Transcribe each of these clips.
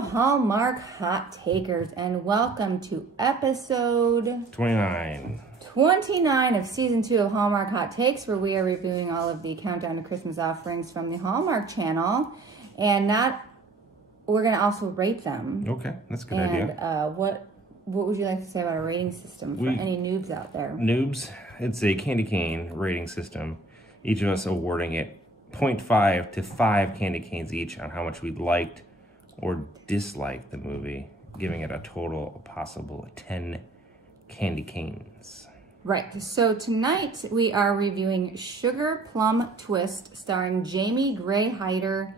Hallmark Hot Takers, and welcome to episode 29 of season 2 of Hallmark Hot Takes, where we are reviewing all of the countdown to Christmas offerings from the Hallmark channel, and we're going to also rate them. Okay, that's a good idea. What would you like to say about a rating system for any noobs out there? Noobs, it's a candy cane rating system. Each of us awarding it 0.5 to 5 candy canes each on how much we liked or disliked the movie, giving it a total of possible 10 candy canes. Right, so tonight we are reviewing Sugar Plum Twist, starring Jamie Gray Hyder,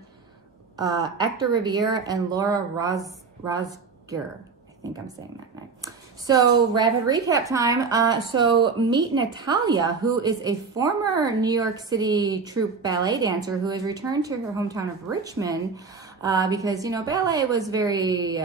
Hector Riviera, and Laura Rosger. I think I'm saying that right. So, rapid recap time. So, meet Natalia, who is a former New York City troupe ballet dancer who has returned to her hometown of Richmond because, you know, ballet was very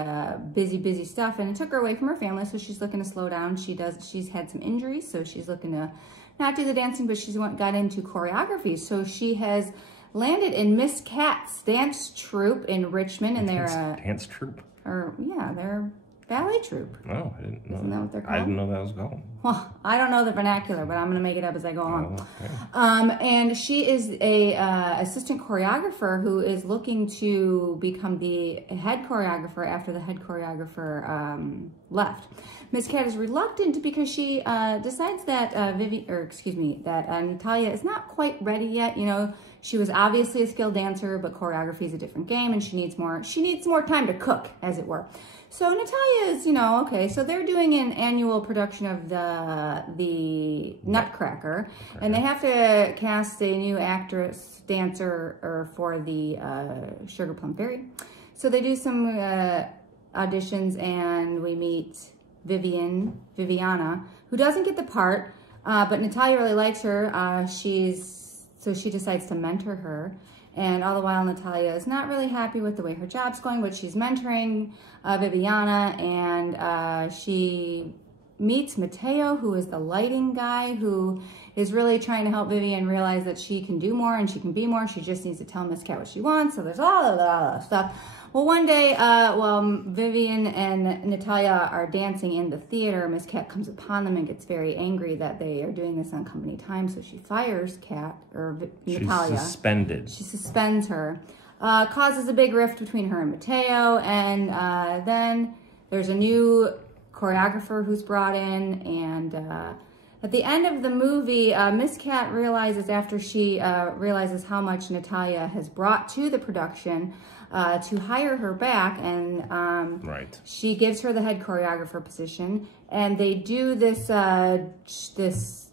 busy stuff, and it took her away from her family, so she's looking to slow down. She's had some injuries, so she's looking to not do the dancing, but she's got into choreography. So, she has landed in Miss Cat's dance troupe in Richmond, and they're dance troupe? Yeah, they're ballet troupe. Oh, I didn't know. Isn't that what they're called? I didn't know that was called. Well, I don't know the vernacular, but I'm going to make it up as I go on. Oh, okay. And she is a assistant choreographer who is looking to become the head choreographer after the head choreographer left. Miss Cat is reluctant because she decides that Natalia is not quite ready yet. You know, she was obviously a skilled dancer, but choreography is a different game, and she needs more time to cook, as it were. So Natalia is, you know, okay, so they're doing an annual production of the Nutcracker, and they have to cast a new actress, dancer, for the Sugar Plum Fairy. So they do some auditions, and we meet Viviana, who doesn't get the part, but Natalia really likes her. So she decides to mentor her. And all the while, Natalia is not really happy with the way her job's going, but she's mentoring Viviana, and she meets Mateo, who is the lighting guy, who is really trying to help Vivian realize that she can do more and she can be more. She just needs to tell Miss Cat what she wants. So there's all of that stuff. Well, one day, while Vivian and Natalia are dancing in the theater, Miss Cat comes upon them and gets very angry that they are doing this on company time. So she fires Natalia. She's suspended. She suspends her. Causes a big rift between her and Mateo. And then there's a new choreographer who's brought in. And at the end of the movie, Miss Cat realizes, after she realizes how much Natalia has brought to the production, to hire her back, and she gives her the head choreographer position, and they do this this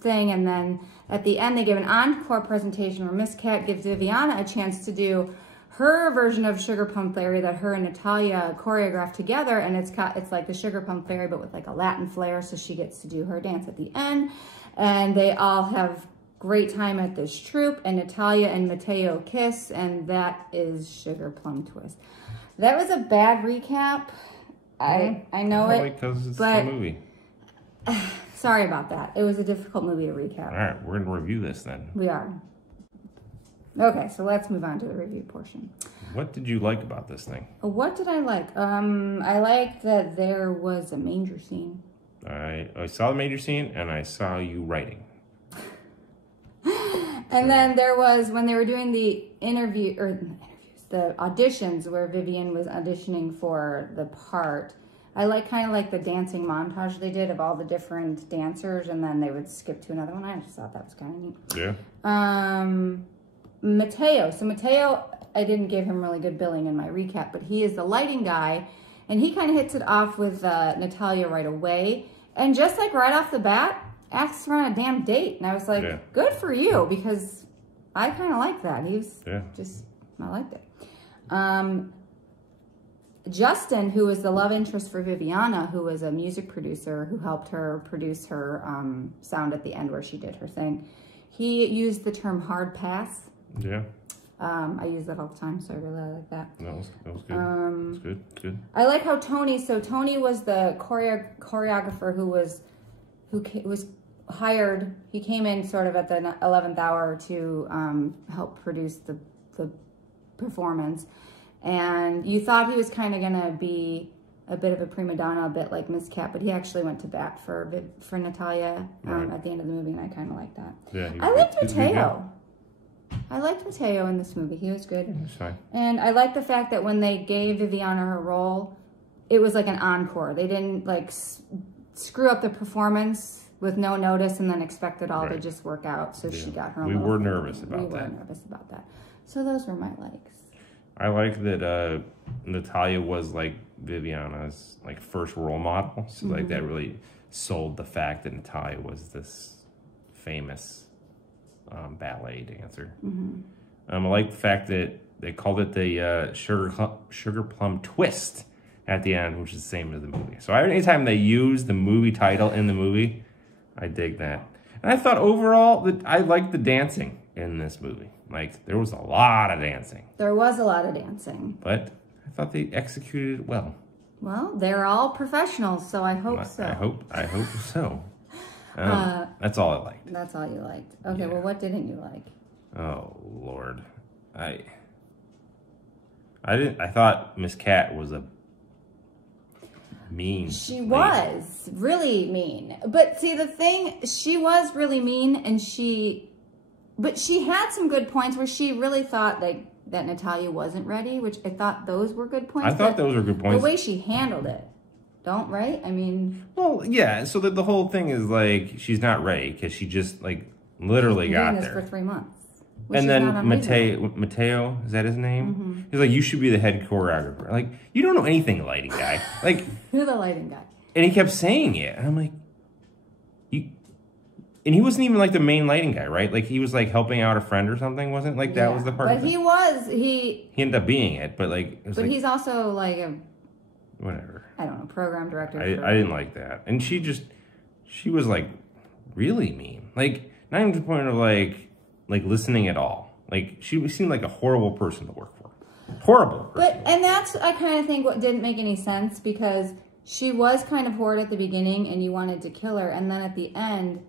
thing, and then at the end they give an encore presentation where Miss Cat gives Viviana a chance to do her version of Sugar Plum Fairy that her and Natalia choreographed together, and it's like the Sugar Plum Fairy but with like a Latin flair, so she gets to do her dance at the end, and they all have great time at this troupe, and Natalia and Mateo kiss, and that is Sugar Plum Twist. That was a bad recap. I know it, because it's the movie. Sorry about that. It was a difficult movie to recap. All right, we're going to review this then. We are. Okay, so let's move on to the review portion. What did you like about this thing? What did I like? I liked that there was a manger scene. I saw the manger scene, and I saw you writing. And then there was, when they were doing the the auditions where Vivian was auditioning for the part, I kind of like the dancing montage they did of all the different dancers, and then they would skip to another one. I just thought that was kind of neat. Yeah. Mateo. So Mateo, I didn't give him really good billing in my recap, but he is the lighting guy, and he kind of hits it off with Natalia right away. And just like right off the bat, asks her on a damn date. And I was like, good for you, because I kind of like that. He's I liked it. Justin, who was the love interest for Viviana, who was a music producer who helped her produce her sound at the end where she did her thing, he used the term hard pass. Yeah. I use that all the time, so I really like that. That was good. That's good. I like how Tony was the choreographer who was hired. He came in sort of at the 11th hour to help produce the performance. And you thought he was kind of going to be a bit of a prima donna, a bit like Miss Cat, but he actually went to bat for Natalia at the end of the movie, and I kind of like that. Yeah, I liked Mateo. I liked Mateo in this movie. He was good. He was fine. And I like the fact that when they gave Viviana her role, it was like an encore. They didn't like screw up the performance with no notice and then expect it all to just work out. So she got her own. We were nervous about that. We were nervous about that. So those were my likes. I like that Natalia was like Viviana's like first role model. So like that really sold the fact that Natalia was this famous ballet dancer. I like the fact that they called it the Sugar Plum Twist at the end, which is the same as the movie. So anytime they use the movie title in the movie, I dig that. And I thought overall that I liked the dancing in this movie. Like there was a lot of dancing. There was a lot of dancing. But I thought they executed it well. Well, they're all professionals, so I hope so. I hope so. That's all I liked. That's all you liked. Okay, well, what didn't you like? Oh Lord, I thought Miss Cat was a mean. She was really mean. But see, the thing, she was really mean, and but she had some good points where she really thought that Natalia wasn't ready, which I thought those were good points. I thought those were good points. The way she handled it. Right? I mean... Well, yeah, so the whole thing is like, she's not ready because she just like literally got there. For 3 months. And then Mateo, is that his name? He's like, you should be the head choreographer. Like, you don't know anything, lighting guy. Like, you're the lighting guy. And he kept saying it. And I'm like, and he wasn't even like the main lighting guy, right? Like he was like helping out a friend or something, wasn't like that was the part. But he ended up being it, but like. But he's also like a. Whatever. I don't know, program director. I didn't like that, and she was like really mean, like not even to the point of like listening at all. Like she seemed like a horrible person to work for. Horrible person. And that's I kind of think what didn't make any sense because she was kind of horrid at the beginning, and you wanted to kill her, and then at the end.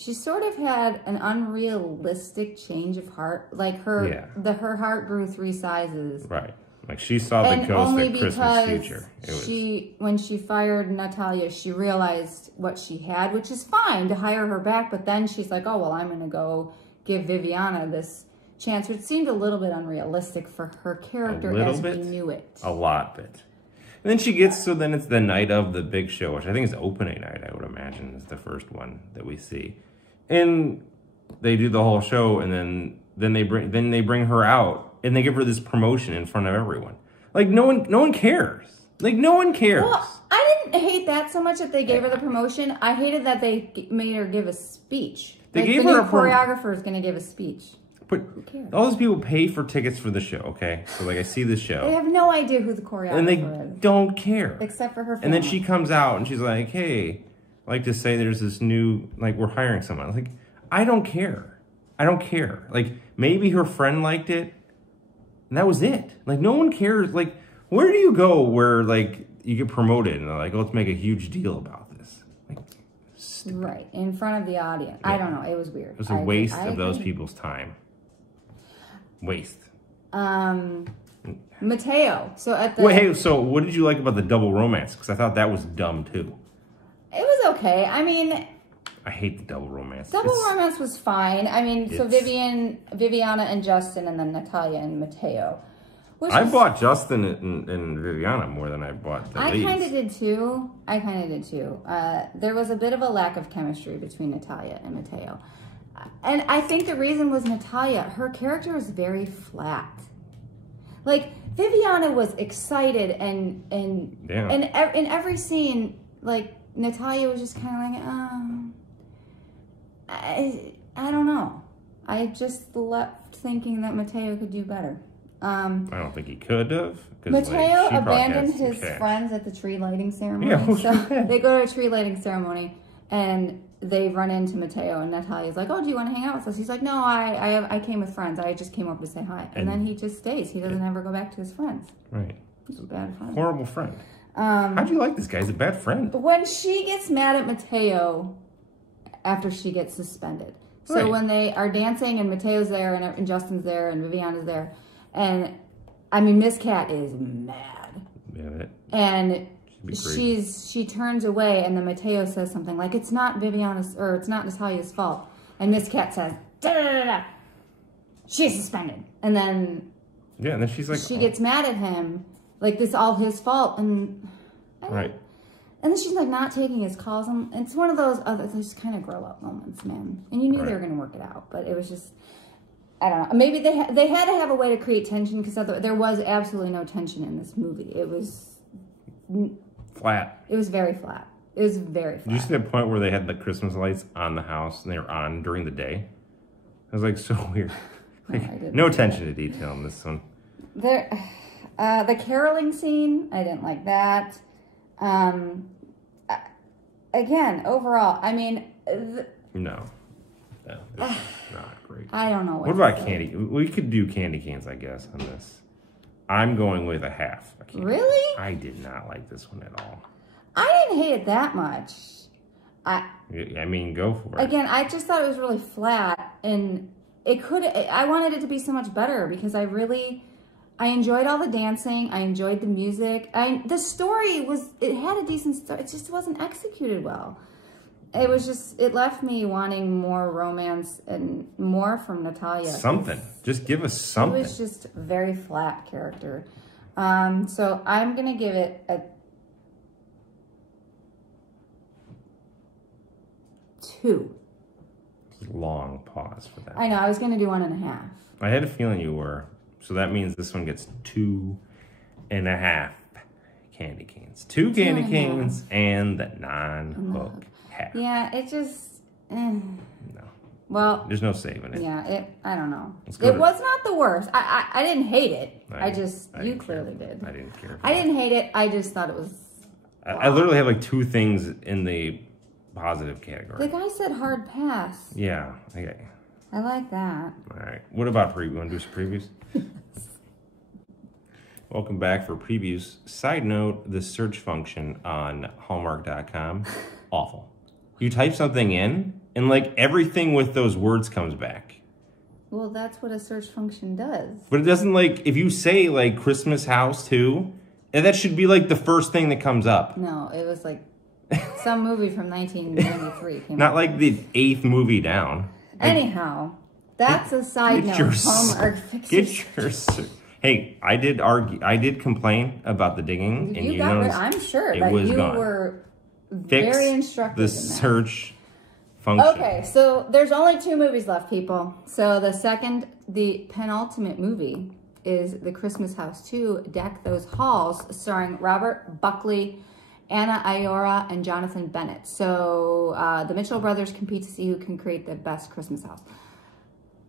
She sort of had an unrealistic change of heart. Like her heart grew 3 sizes. Right. Like she saw the ghost at Christmas future. When she fired Natalia, she realized what she had, which is fine to hire her back. But then she's like, oh, well, I'm going to go give Viviana this chance, which seemed a little bit unrealistic for her character as we knew it. A lot bit. And then she gets, so then it's the night of the big show, which I think is opening night, I would imagine, is the first one that we see. And they do the whole show, and then they bring her out, and they give her this promotion in front of everyone. Like no one cares. Like no one cares. Well, I didn't hate that so much that they gave her the promotion. I hated that they made her give a speech. They gave her a choreographer is going to give a speech. But who cares? All those people pay for tickets for the show, okay? So like I see the show. They have no idea who the choreographer is. And they don't care. Except for her family. And then she comes out and she's like, hey, I like to say there's this new, like we're hiring someone. I was like, I don't care. I don't care. Like maybe her friend liked it. And that was it. Like no one cares. Like where do you go where like you get promoted and they're like, oh, let's make a huge deal about this. Like, stupid. Right. In front of the audience. Yeah. I don't know. It was weird. It was a waste of those people's time. Waste. Mateo. So at the... Wait, hey, so what did you like about the double romance? Because I thought that was dumb too. It was okay. I mean... I hate the double romance. Double romance was fine. I mean, so Viviana and Justin, and then Natalia and Mateo. I bought Justin and Viviana more than I bought the leads. I kind of did too. There was a bit of a lack of chemistry between Natalia and Mateo. And I think the reason was Natalia. Her character was very flat. Like, Viviana was excited and in every scene, like, Natalia was just kind of like, I don't know. I just left thinking that Mateo could do better. I don't think he could have. Mateo abandoned his friends at the tree lighting ceremony. Yeah, so they go to a tree lighting ceremony and they run into Mateo, and Natalia's like, oh, do you want to hang out with us? He's like, no, I came with friends. I just came over to say hi. And then he just stays. He doesn't ever go back to his friends. Right. He's a bad friend. Horrible friend. How'd you like this guy? He's a bad friend. When she gets mad at Mateo after she gets suspended. So when they are dancing and Mateo's there and Justin's there and Viviana's there, and I mean, Miss Cat is mad. Yeah, and she turns away, and then Mateo says something like, it's not Viviana's, or it's not Natalia's fault. And Miss Cat says, da-da-da-da, she's suspended. And then she's like, she gets mad at him, like this all his fault. And right. And then she's like not taking his calls. And it's one of those those kind of grow up moments, man. And you knew they were going to work it out, but it was just, I don't know. Maybe they had to have a way to create tension, because there was absolutely no tension in this movie. It was flat. It was very flat. It was very flat. Did you see that point where they had the Christmas lights on the house and they were on during the day? It was like so weird. Like, no attention to detail in this one. The caroling scene, I didn't like that. Again, overall, I mean... No, it's not great. I don't know what about candy? We could do candy canes, I guess, on this. I'm going with a half. Really? I did not like this one at all. I didn't hate it that much. I mean, go for it. Again, I just thought it was really flat, and I wanted it to be so much better, because I enjoyed all the dancing. I enjoyed the music. The story it had a decent story. It just wasn't executed well. It was just, it left me wanting more romance and more from Natalia. Something. Just give us something. It was just a very flat character. So I'm going to give it a 2. Long pause for that. I know, I was going to do 1.5. I had a feeling you were. So that means this one gets 2.5 candy canes. 2 candy canes and the non-hook half. Yeah, it just... No. Well... There's no saving it. Yeah, I don't know. It was not the worst. I didn't hate it. You clearly did. I didn't care. I didn't hate it. I just thought it was... Wow. I literally have like 2 things in the positive category. The guy said hard pass. Yeah. Okay. I like that. All right. What about preview? Want to do some previews? Welcome back for previews. Side note, the search function on Hallmark.com, awful. You type something in, and like everything with those words comes back. Well, that's what a search function does. But it doesn't, like, if you say like Christmas House 2, and that should be like the first thing that comes up. No, it was like some movie from 1993. Not like the 8th movie down. Anyhow, that's a side note. Hallmark fixes. Hey, I did complain about the digging, and you know, I'm sure it that was you gone. Were very instructive. The search function. Okay, so there's only 2 movies left, people. So the penultimate movie is The Christmas House 2, Deck Those Halls, starring Robert Buckley, Anna Iora, and Jonathan Bennett. So the Mitchell brothers compete to see who can create the best Christmas house.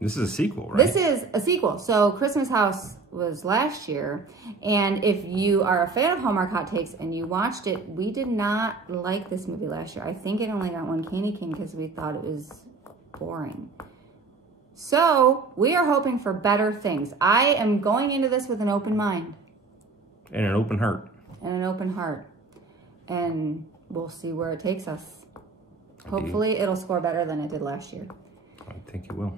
This is a sequel, right? This is a sequel. So Christmas House was last year. And if you are a fan of Hallmark Hot Takes and you watched it, we did not like this movie last year. I think it only got 1 candy cane because we thought it was boring. So we are hoping for better things. I am going into this with an open mind. And an open heart. And an open heart. And we'll see where it takes us. Hopefully it'll score better than it did last year. I think it will.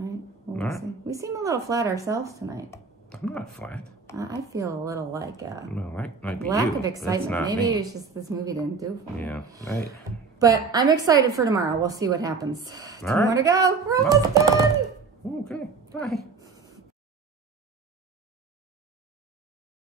All right. Well, we'll see. We seem a little flat ourselves tonight. I'm not flat. I feel a little like well, that might be lack you. of excitement. Maybe it's just this movie didn't do for me. Yeah, right. But I'm excited for tomorrow. We'll see what happens. All 2 more to go. We're almost done. Okay, bye.